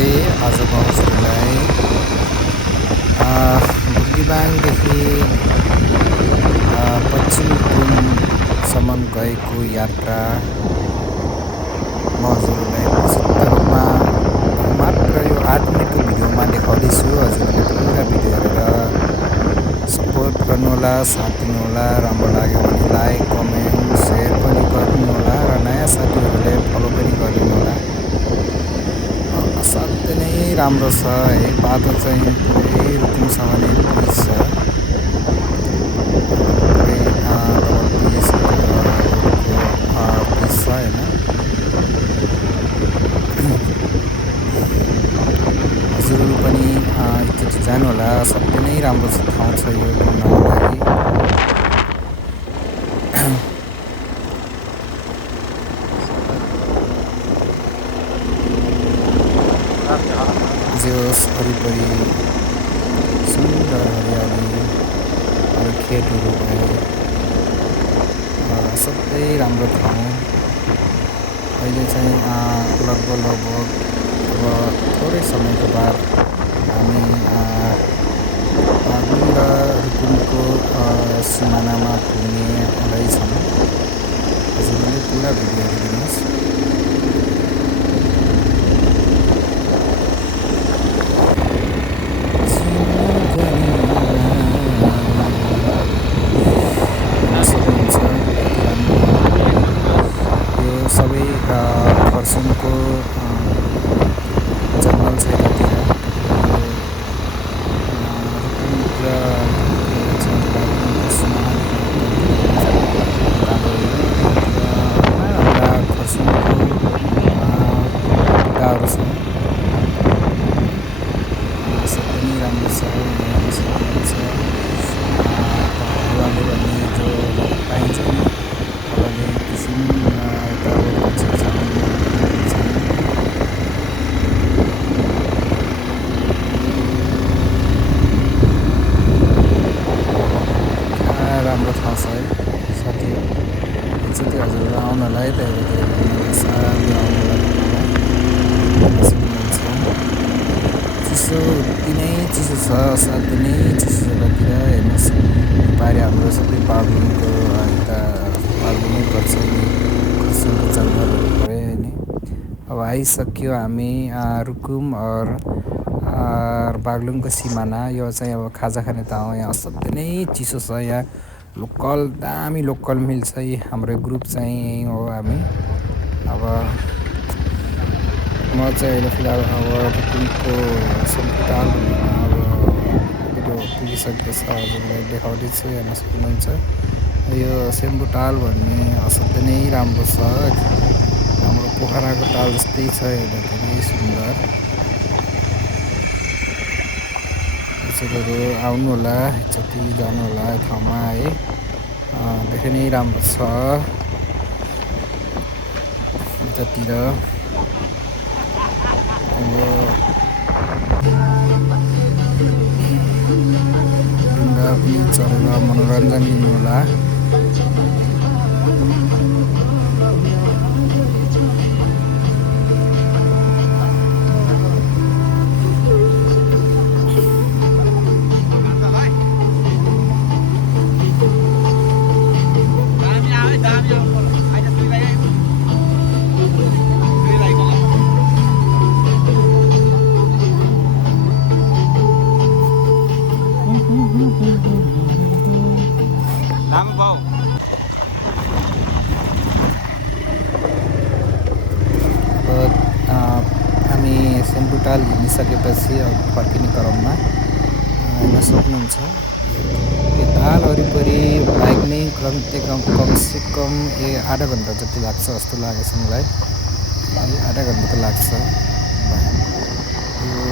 नमस्ते। आज म हजुरलाई बुर्दिवाङदेखि पश्चिम रुकुमसम्म गएको यात्रा म हजुरलाई प्रसिद्ध रूपमा मात्र यो 8 मिनेटको भिडियोमा देखाउँदैछु। हजुरहरूले पुरा भिडियो हेरेर सपोर्ट गर्नुहोला, साथ दिनुहोला। राम्रो लाग्यो भने लाइक, कमेन्ट, सेयर पनि गरिदिनुहोला र नयाँ साथीहरूले फलो पनि गरिदिनुहोला। असाध्यै नै राम्रो छ है, बाटो चाहिँ पुरै रुकुमसम्म नै ब्रिज छ, पुरै डबल ब्रिज रोडको ब्रिज छ होइन। हजुरहरू पनि एकचोटि जानुहोला, असाध्यै नै राम्रो ठाउँ छ यो घुम्नको लागि। जे होस् वरिपरि सुन्दर हरियाली र खेतहरू भए असाध्यै राम्रो ठाउँ। अहिले चाहिँ लगभग अब थोरै समयको बाद हामी बागलुङ र रुकुमको सिमानामा पुग्ने हुँदैछौँ। हजुरहरूले पुरा भिडियो हेरिदिनुहोस्। सबै खरसाङको जङ्गल छ यतातिर। यो रुकुम र बागलुङको सिमानादेखि बाटो हाम्रा खरसाङको ढुङ्गाहरू छ। असाध्यै नै राम्रो छ, यहाँ बस्नुहुन्छ हावाले भन्ने जो पाइन्छ नि, हावाले किसिम यता रोडको छेउछाउमा छन्। राम्रो ठाउँ छ है साथीहरू। एकचोटि हजुरहरू आउनलाई त्यहाँतिर घुम्नलाई साथै आउनलाई चिसो उति नै चिसो छ, असाध्यै नै चिसो छ यतातिर। हेर्नुहोस् पारि हाम्रो सबै बागलुङको यता बागलुङै पर्छ, खरसाङको जङ्गलहरू पऱ्यो नि। अब आइसक्यो हामी रुकुम बागलुङको सिमाना। यो चाहिँ अब खाजा खाने ठाउँ। यहाँ असाध्यै नै चिसो छ। यहाँ लोकल दामी लोकल मिल्छ। हाम्रो ग्रुप चाहिँ यहीँ हो हामी। अब म चाहिँ अहिले फिलहाल अब रुकुमको सेम्पुटाल भन्नेमा अब भिडियो पुगिसकेको छ, हजुरलाई देखाउँदैछु, हेर्न सक्नुहुन्छ। यो सेम्पुटाल भन्ने असाध्यै नै राम्रो छ, हाम्रो पोखराको ताल जस्तै छ, हेर्दा धेरै सुन्दर। हजुरहरू आउनुहोला, एकचोटि जानुहोला यो ठाउँमा है, धेरै नै राम्रो छ यतातिर। अब ढुङ्गा पनि चढेर मनोरञ्जन लिनुहोला। हामी सेम्पुटाल हिँडिसकेपछि अब फर्किने क्रममा हेर्न सक्नुहुन्छ, यो ताल वरिपरि बाइकमै कमसेकम आधा घन्टा जति लाग्छ जस्तो लागेको छ मलाई, आधा घन्टा त लाग्छ। यो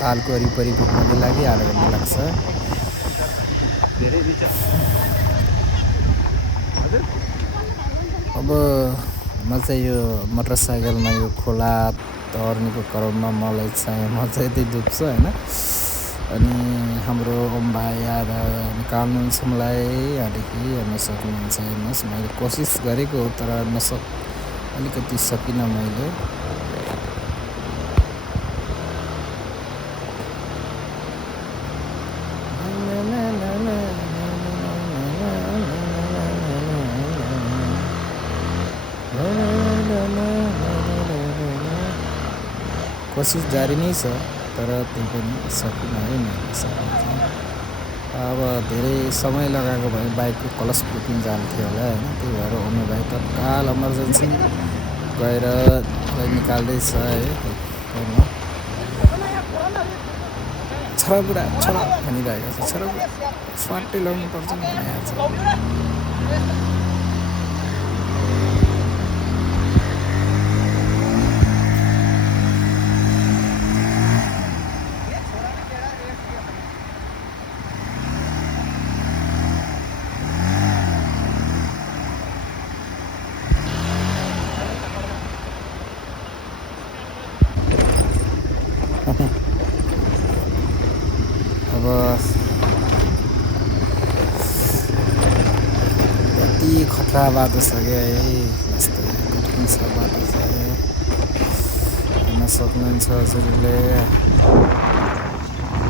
तालको वरिपरि घुम्नको लागि आधा घन्टा लाग्छ। अब म चाहिँ यो मोटरसाइकलमा यो खोला तर्नेको क्रममा म चाहिँ त्यही डुब्छ होइन। अनि हाम्रो ओम भाइ आएर निकाल्नुहुन्छ मलाई यहाँदेखि, हेर्न सक्नुहुन्छ। हेर्नुहोस् मैले कोसिस गरेको तर अलिकति सकिनँ मैले। कोसिस जारी नै छ, तर त्यही पनि सकिनँ है मैले सक्नु चाहिँ। अब धेरै समय लगाएको भए बाइकको क्लच फुट्न जान्थ्यो होला होइन, त्यही भएर ओमे भाइ तत्काल इमर्जेन्सी गएर त्यसलाई निकाल्दैछ है। हेर्नु छोरा बुढा छोरा भनिरहेको छ, छोरा बुढा स्वाटै ल्याउनुपर्छ नि भनिहाल्छ। अब यति खतरा बाटो छ क्या है, यस्तै कठिन छ बाटो चाहिँ। हेर्न सक्नुहुन्छ हजुरले,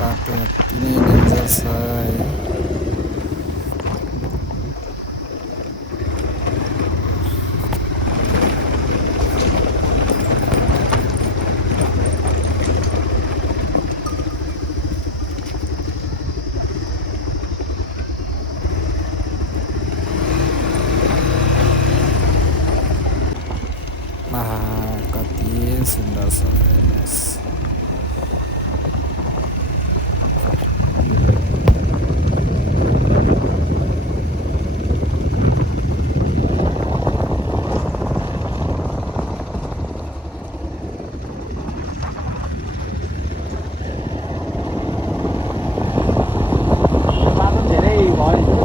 बाटो अति नै डेन्जर छ है। आहा, कति सुन्दर छ हेर्नुहोस्। बाटो धेरै भयो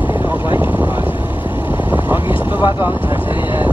अघि यस्तो बाटो आउँछ चाहिँ यार।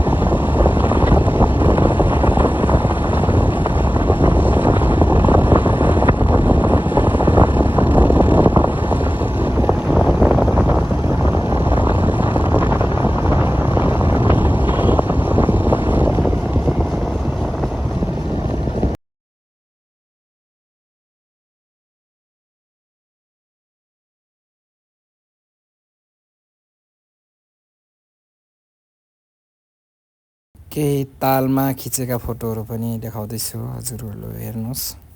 केही तालमा खिचेका फोटोहरू पनि देखाउँदैछु हजुरहरूले हेर्नुहोस्।